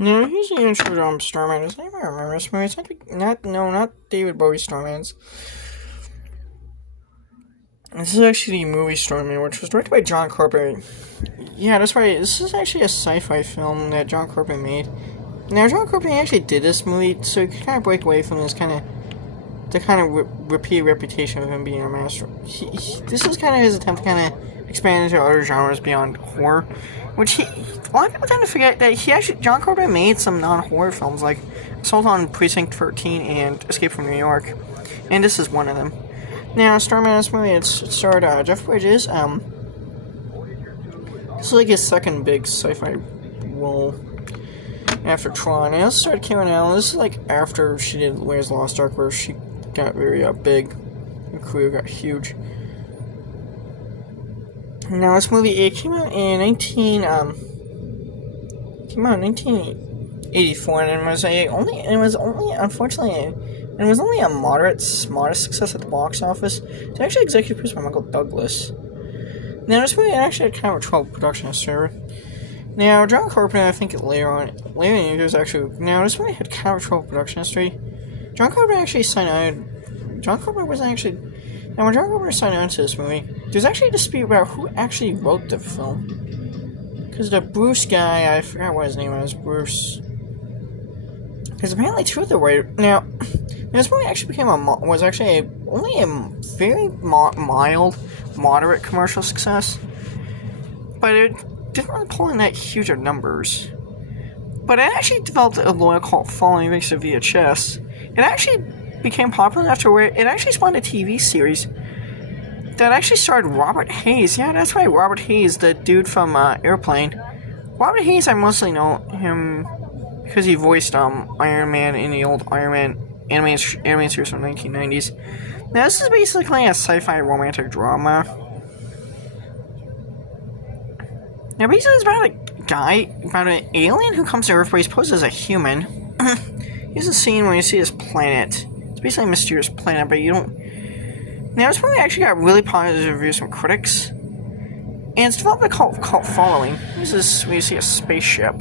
No, he's the intro Starman. Does anybody remember this movie? It's not David Bowie's Starman's. This is actually the movie Starman, which was directed by John Carpenter. Yeah, that's right. This is actually a sci-fi film that John Carpenter made. Now, John Carpenter actually did this movie, so he could kind of break away from this repeated reputation of him being a master. This is kind of his attempt to kind of expand into other genres beyond horror, which a lot of people tend to forget that John Carpenter made some non-horror films like Assault on Precinct 13 and Escape from New York, and this is one of them. Now, Starman, this movie, it starred Jeff Bridges. This is like his second big sci-fi role after Tron. And this started Karen Allen. This is like after she did Where's Lost Ark, where she got very big. Her career got huge. Now, this movie, it came out in 1984, and it was only a modest success at the box office. It's actually executive produced by Michael Douglas. Now, this movie actually had kind of a troubled production history. Now, John Carpenter, I think later in the years actually. Now, this movie had kind of a troubled production history. John Carpenter actually signed on. When John Carpenter signed on to this movie, there's actually a dispute about who actually wrote the film. Because the Bruce guy, I forgot what his name was, Bruce. Because apparently two of the writers. Now, this movie actually was only a very mild, moderate commercial success. But it didn't really pull in that huge of numbers. But it actually developed a loyal cult following thanks to VHS. It actually became popular enough to where it actually spawned a TV series that actually starred Robert Hayes. Yeah, that's right, Robert Hayes, the dude from Airplane. Robert Hayes, I mostly know him because he voiced Iron Man in the old Iron Man animated series from the 1990s. Now, this is basically a sci-fi romantic drama. Now, basically, it's about an alien who comes to Earth, but he's posed as a human. Here's a scene where you see this planet. It's basically a mysterious planet, but you don't. Now, this movie actually got really positive reviews from critics, and it's developed a cult following. This is where you see a spaceship.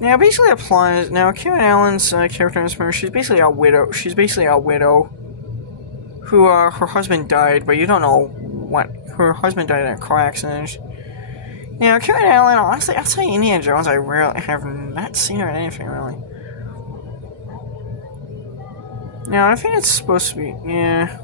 Now, basically, a plot is now Karen Allen's character in this movie. She's basically a widow. Who her husband died, but you don't know what. Her husband died in a car accident. Now, Karen Allen, honestly, outside Indiana Jones, I rarely have not seen her in anything really. Now, I think it's supposed to be, yeah.